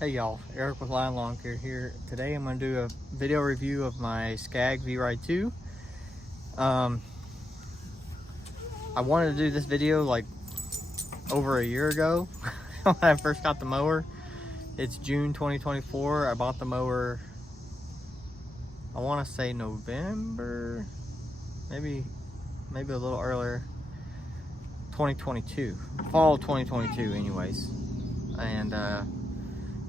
Hey y'all, Eric with Lawncare here. Today I'm going to do a video review of my SCAG Vride2. I wanted to do this video like over a year ago when I first got the mower. It's June 2024. I bought the mower, I want to say November, maybe a little earlier, 2022, fall 2022 anyways. And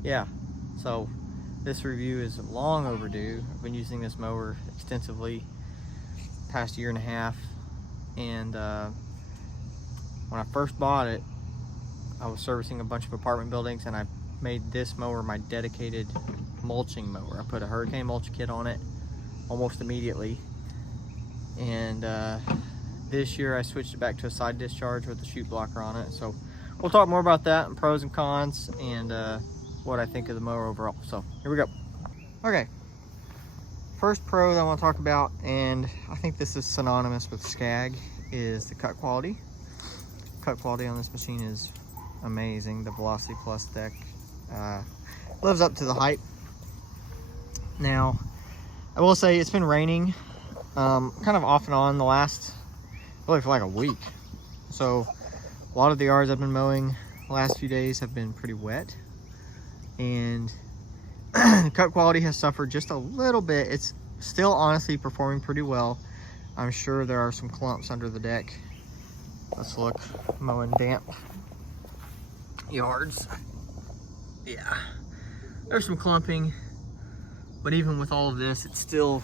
yeah, so this review is long overdue. I've been using this mower extensively past year and a half, and when I first bought it, I was servicing a bunch of apartment buildings, and I made this mower my dedicated mulching mower. I put a hurricane mulch kit on it almost immediately, and this year I switched it back to a side discharge with a chute blocker on it. So we'll talk more about that and pros and cons, and what I think of the mower overall. So here we go. Okay, first pro that I want to talk about, and I think this is synonymous with SCAG, is the cut quality. Cut quality on this machine is amazing. The Velocity Plus deck lives up to the hype. Now, I will say it's been raining kind of off and on the last, really for like a week. So a lot of the yards I've been mowing the last few days have been pretty wet, and the cut quality has suffered just a little bit. It's still honestly performing pretty well. I'm sure there are some clumps under the deck. Let's look. Mowing damp yards. Yeah, there's some clumping, but even with all of this, it's still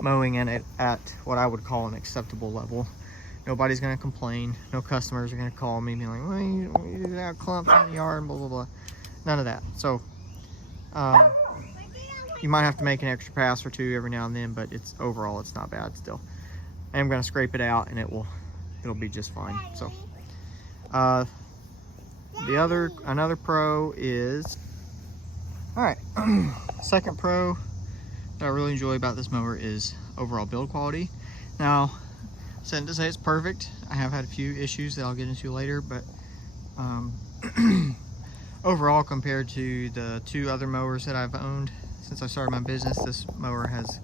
mowing in it at what I would call an acceptable level. Nobody's gonna complain. No customers are gonna call me being like, well, you got clumps in the yard, blah, blah, blah. None of that. So you might have to make an extra pass or two every now and then, but overall it's not bad still. I am gonna scrape it out, and it'll be just fine. So another pro is, all right, second pro that I really enjoy about this mower is overall build quality. Now, to say it's perfect, I have had a few issues that I'll get into later, but overall, compared to the two other mowers that I've owned since I started my business, this mower has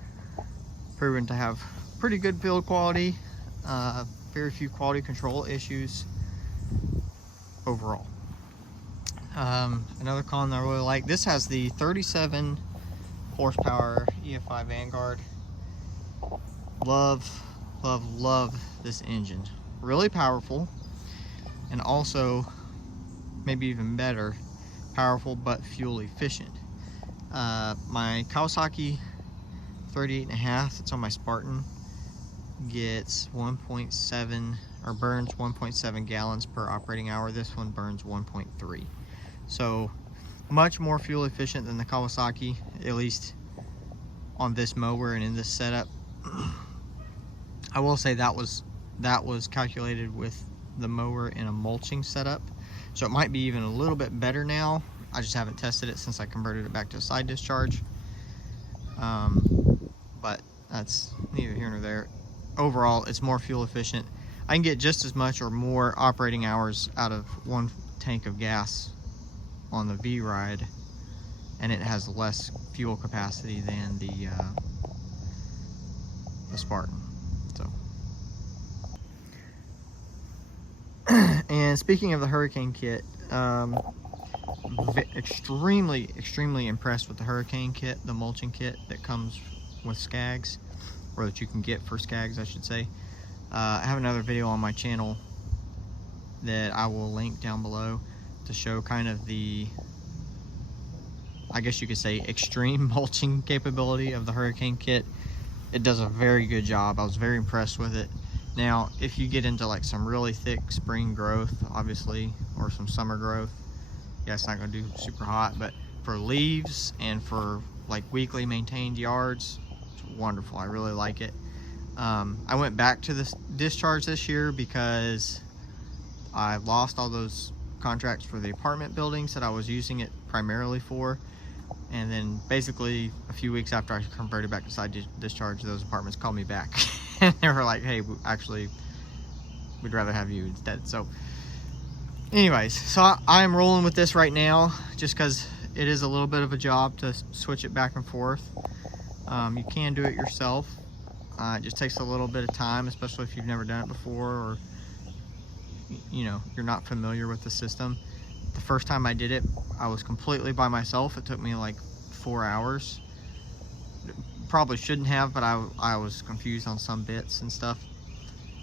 proven to have pretty good build quality, very few quality control issues overall. Another con that I really like, this has the 37 horsepower EFI Vanguard. Love this engine. Really powerful, and also maybe even better, powerful but fuel efficient. My Kawasaki 38.5 that's on my Spartan gets 1.7 or burns 1.7 gallons per operating hour. This one burns 1.3, so much more fuel efficient than the Kawasaki, at least on this mower and in this setup. I will say that was calculated with the mower in a mulching setup, so it might be even a little bit better now. I just haven't tested it since I converted it back to a side discharge, but that's neither here nor there. Overall, it's more fuel efficient. I can get just as much or more operating hours out of one tank of gas on the V-Ride, and it has less fuel capacity than the Spartan. So, and speaking of the hurricane kit, extremely impressed with the hurricane kit, the mulching kit that comes with SCAGs, or that you can get for SCAGs, I should say. I have another video on my channel that I will link down below to show kind of the, I guess you could say, extreme mulching capability of the hurricane kit. It does a very good job. I was very impressed with it. Now, if you get into like some really thick spring growth, obviously, or some summer growth, yeah, it's not gonna do super hot, but for leaves and for like weekly maintained yards, it's wonderful. I really like it. I went back to this discharge this year because I lost all those contracts for the apartment buildings that I was using it primarily for, and then basically a few weeks after I converted back to side discharge, those apartments called me back and they were like, hey, actually we'd rather have you instead. So anyways, so I'm rolling with this right now just because it is a little bit of a job to switch it back and forth. You can do it yourself. It just takes a little bit of time, especially if you've never done it before, or you know, you're not familiar with the system. The first time I did it, I was completely by myself. It took me like 4 hours. Probably shouldn't have, but I was confused on some bits and stuff.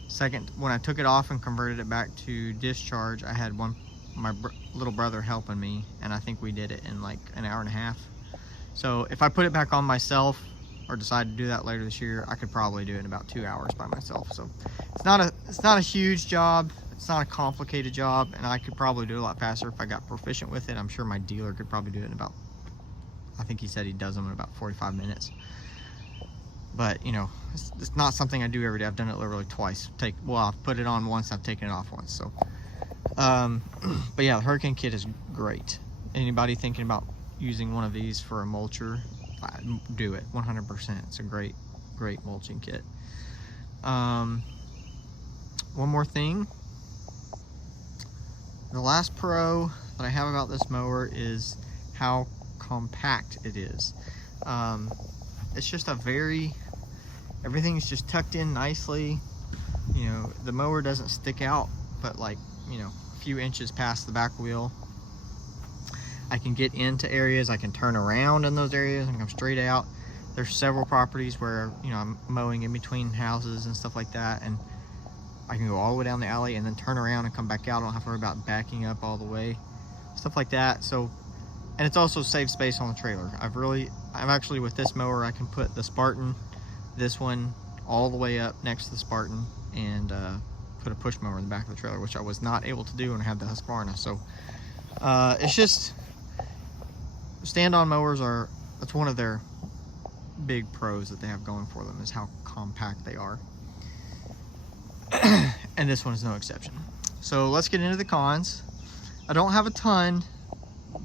Second, when I took it off and converted it back to discharge, I had my little brother helping me, and I think we did it in like an hour and a half. So if I put it back on myself, or decide to do that later this year, I could probably do it in about 2 hours by myself. So it's not a huge job. It's not a complicated job, and I could probably do it a lot faster if I got proficient with it. I'm sure my dealer could probably do it in about, I think he said he does them in about 45 minutes. But you know, it's not something I do every day. I've done it literally twice. Well, I've put it on once, I've taken it off once. So, but yeah, the Hurricane kit is great. Anybody thinking about using one of these for a mulcher, do it 100%. It's a great mulching kit. One more thing, the last pro that I have about this mower is how compact it is. It's just everything's just tucked in nicely. You know, the mower doesn't stick out, but like, you know, a few inches past the back wheel. I can get into areas, I can turn around in those areas and come straight out. There's several properties where, you know, I'm mowing in between houses and stuff like that, and I can go all the way down the alley and then turn around and come back out. I don't have to worry about backing up all the way, stuff like that. So, and it's also saved space on the trailer. I've actually, with this mower, I can put the Spartan, this one, all the way up next to the Spartan, and put a push mower in the back of the trailer, which I was not able to do when I had the Husqvarna. So it's just, stand-on mowers that's one of their big pros that they have going for them, is how compact they are. And this one is no exception. So let's get into the cons. I don't have a ton,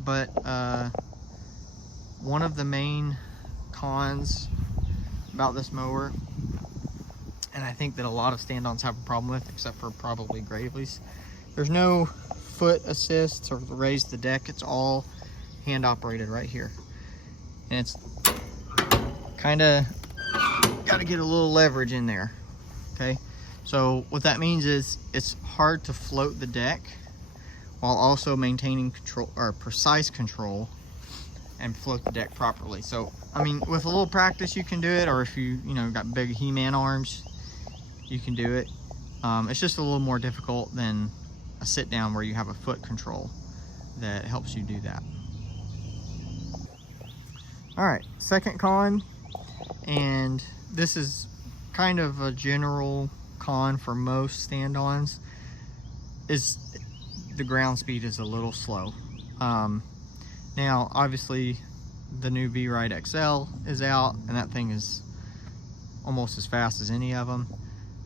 but one of the main cons about this mower, and I think that a lot of stand-ons have a problem with, except for probably Gravely's, there's no foot assist or raise the deck. It's all hand operated right here, and it's kind of got to get a little leverage in there. Okay, so what that means is it's hard to float the deck while also maintaining control, or precise control, and float the deck properly. So I mean, with a little practice you can do it, or if you know, got big He-Man arms, you can do it. It's just a little more difficult than a sit down where you have a foot control that helps you do that. All right, second con, and this is kind of a general con for most stand-ons, is the ground speed is a little slow. Now, obviously, the new Vride XL is out, and that thing is almost as fast as any of them.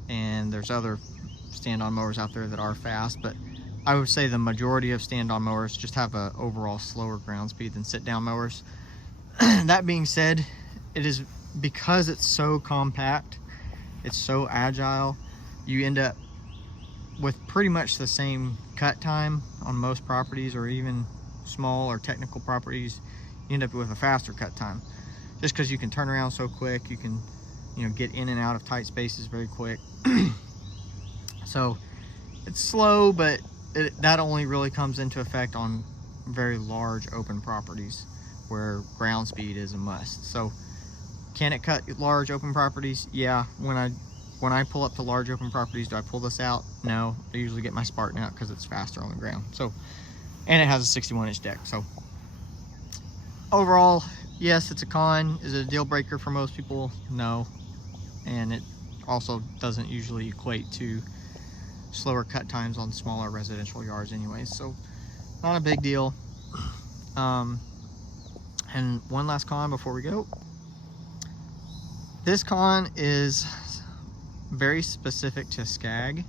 And there's other stand-on mowers out there that are fast, but I would say the majority of stand-on mowers just have an overall slower ground speed than sit-down mowers. That being said, it is because it's so compact, it's so agile, you end up with pretty much the same cut time on most properties, or even small or technical properties. You end up with a faster cut time, just because you can turn around so quick. You can, you know, get in and out of tight spaces very quick. So it's slow, but that only really comes into effect on very large open properties where ground speed is a must. So can it cut large open properties? Yeah. When I pull up to large open properties, do I pull this out? No. I usually get my Spartan out because it's faster on the ground. So, and it has a 61-inch deck. So overall, yes, it's a con. Is it a deal breaker for most people? No. And it also doesn't usually equate to slower cut times on smaller residential yards anyways. So not a big deal. And one last con before we go. This con is very specific to SCAG.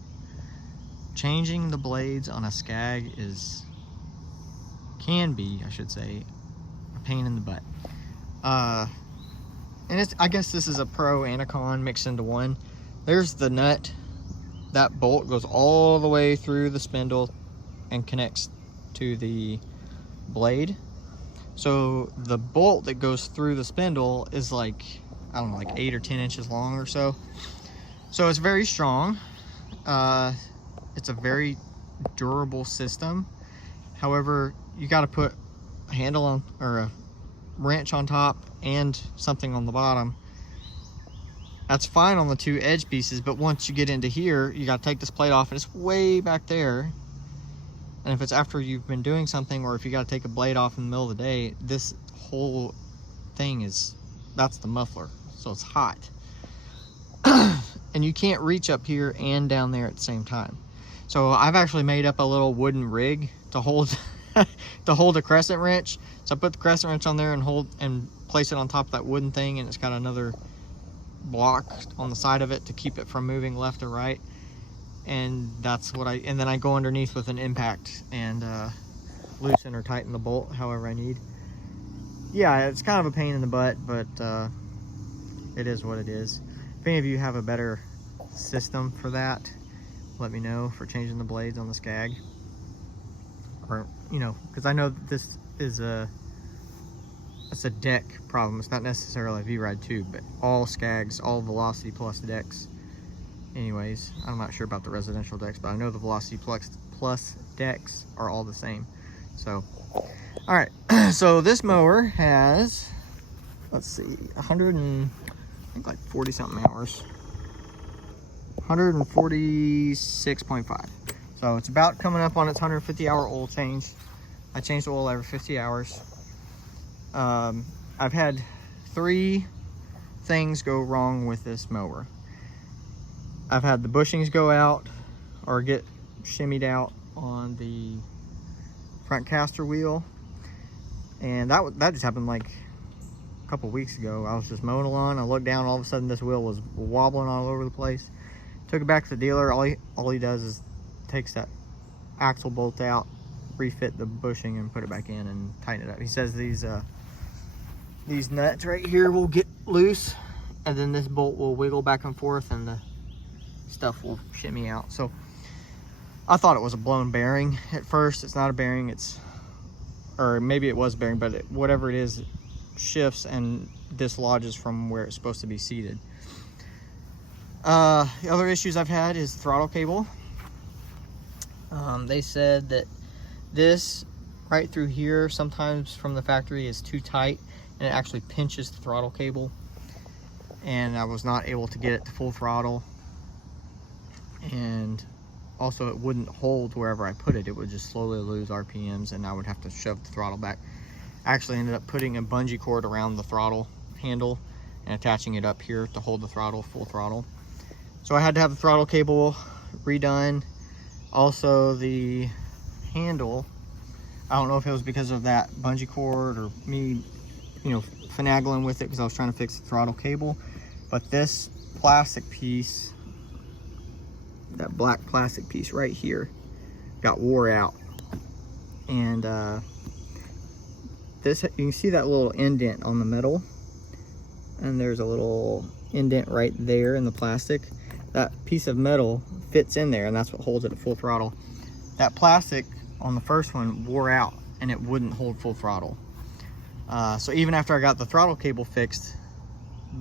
Changing the blades on a SCAG can be, I should say, a pain in the butt. And I guess this is a pro and a con mixed into one. There's the nut. That bolt goes all the way through the spindle and connects to the blade. So the bolt that goes through the spindle is like, I don't know, like 8 or 10 inches long or so. So it's very strong. It's a very durable system. However, you got to put a handle on, or a wrench on top and something on the bottom. That's fine on the 2 edge pieces, but once you get into here, you got to take this plate off, and it's way back there. And if it's after you've been doing something, or if you got to take a blade off in the middle of the day, this whole thing is, that's the muffler, so it's hot. And you can't reach up here and down there at the same time. So I've actually made up a little wooden rig to hold to hold a crescent wrench. So I put the crescent wrench on there and place it on top of that wooden thing, and it's got another block on the side of it to keep it from moving left or right. And that's what and then I go underneath with an impact and loosen or tighten the bolt however I need. Yeah, it's kind of a pain in the butt, but it is what it is. If any of you have a better system for that, let me know, for changing the blades on the SCAG. Or, you know, because I know that this is it's a deck problem. It's not necessarily a Vride2, but all SCAGs, all Velocity Plus decks. Anyways, I'm not sure about the residential decks, but I know the Velocity Plus decks are all the same. So, all right. So this mower has, let's see, 100 and, I think like 40 something hours. 146.5. So it's about coming up on its 150-hour oil change. I change the oil every 50 hours. I've had 3 things go wrong with this mower. I've had the bushings go out or get shimmied out on the front caster wheel, and that just happened like a couple weeks ago. I was just mowing along, I looked down, all of a sudden this wheel was wobbling all over the place. Took it back to the dealer. All he does is takes that axle bolt out, refit the bushing, and put it back in and tighten it up. He says these nuts right here will get loose, and then this bolt will wiggle back and forth, and the stuff will shimmy out. So I thought it was a blown bearing at first. It's not a bearing, or maybe it was a bearing, but whatever it is, it shifts and dislodges from where it's supposed to be seated. The other issues I've had is throttle cable. They said that this right through here, sometimes from the factory, is too tight, and it actually pinches the throttle cable, and I was not able to get it to full throttle. And also it wouldn't hold wherever I put it. It would just slowly lose RPMs, and I would have to shove the throttle back. I actually ended up putting a bungee cord around the throttle handle and attaching it up here to hold the throttle, full throttle. So I had to have the throttle cable redone. Also the handle, I don't know if it was because of that bungee cord or me, you know, finagling with it because I was trying to fix the throttle cable, but this plastic piece, that black plastic piece right here, got wore out. And this, you can see that little indent on the metal, and there's a little indent right there in the plastic. That piece of metal fits in there, and that's what holds it at full throttle. That plastic on the first one wore out, and it wouldn't hold full throttle. So even after I got the throttle cable fixed,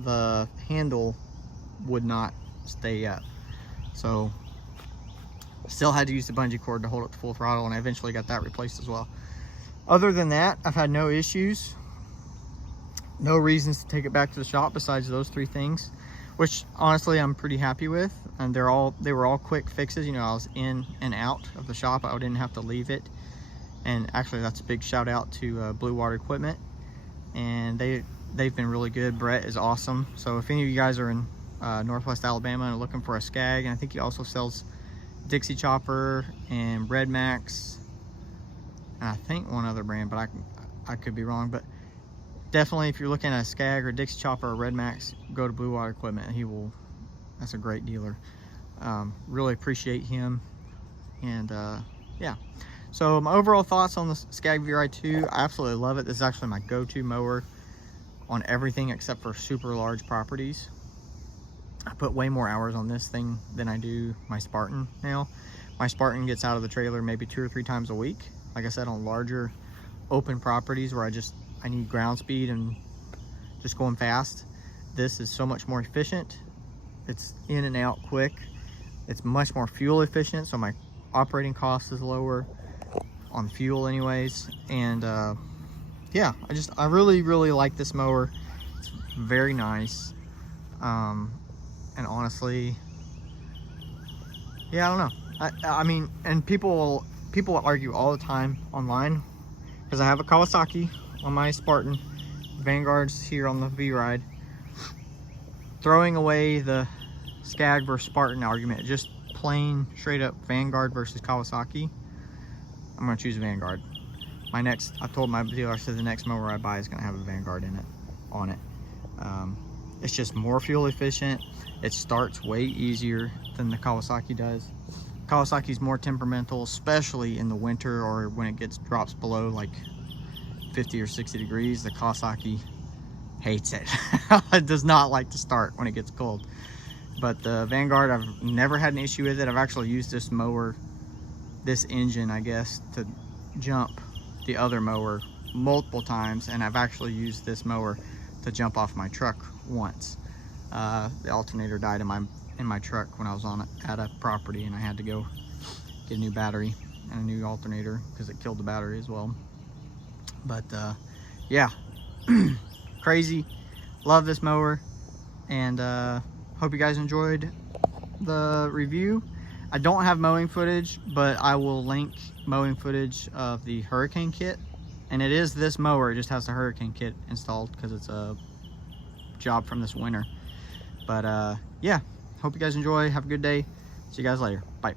the handle would not stay up. So still had to use the bungee cord to hold it to full throttle, and I eventually got that replaced as well. Other than that, I've had no issues, no reasons to take it back to the shop besides those 3 things, which honestly I'm pretty happy with. And they were all quick fixes. You know, I was in and out of the shop. I didn't have to leave it. And actually, that's a big shout out to Blue Water Equipment, and they've been really good. Brett is awesome. So if any of you guys are in Northwest Alabama and are looking for a SCAG, and I think he also sells Dixie Chopper and Red Max, and I think one other brand, but I could be wrong. But definitely, if you're looking at a SCAG or Dixie Chopper or Red Max, go to Blue Water Equipment. That's a great dealer. Really appreciate him. And yeah. So my overall thoughts on the SCAG Vride2, I absolutely love it. This is actually my go-to mower on everything except for super large properties. I put way more hours on this thing than I do my Spartan now. My Spartan gets out of the trailer maybe 2 or 3 times a week. Like I said, on larger open properties where I just I need ground speed and just going fast. This is so much more efficient. It's in and out quick. It's much more fuel efficient, so my operating cost is lower on fuel anyways. And yeah, I really like this mower. It's very nice. And honestly, yeah, I don't know. I mean, and people argue all the time online, because I have a Kawasaki on my Spartan, Vanguard's here on the V-Ride, throwing away the SCAG versus Spartan argument, just plain straight up Vanguard versus Kawasaki. I'm gonna choose Vanguard. I told my dealer, I said the next mower I buy is gonna have a Vanguard on it. It's just more fuel efficient. It starts way easier than the Kawasaki does. Kawasaki's more temperamental, especially in the winter or when it drops below like 50 or 60 degrees. The Kawasaki hates it. It does not like to start when it gets cold. But the Vanguard, I've never had an issue with it. I've actually used this mower, this engine, I guess, to jump the other mower multiple times, and I've actually used this mower to jump off my truck once. The alternator died in my truck when I was at a property, and I had to go get a new battery and a new alternator because it killed the battery as well. But yeah, crazy. Love this mower, and hope you guys enjoyed the review. I don't have mowing footage, but I will link mowing footage of the Hurricane kit. And it is this mower, it just has the Hurricane kit installed because it's a job from this winter. But yeah, hope you guys enjoy. Have a good day. See you guys later. Bye.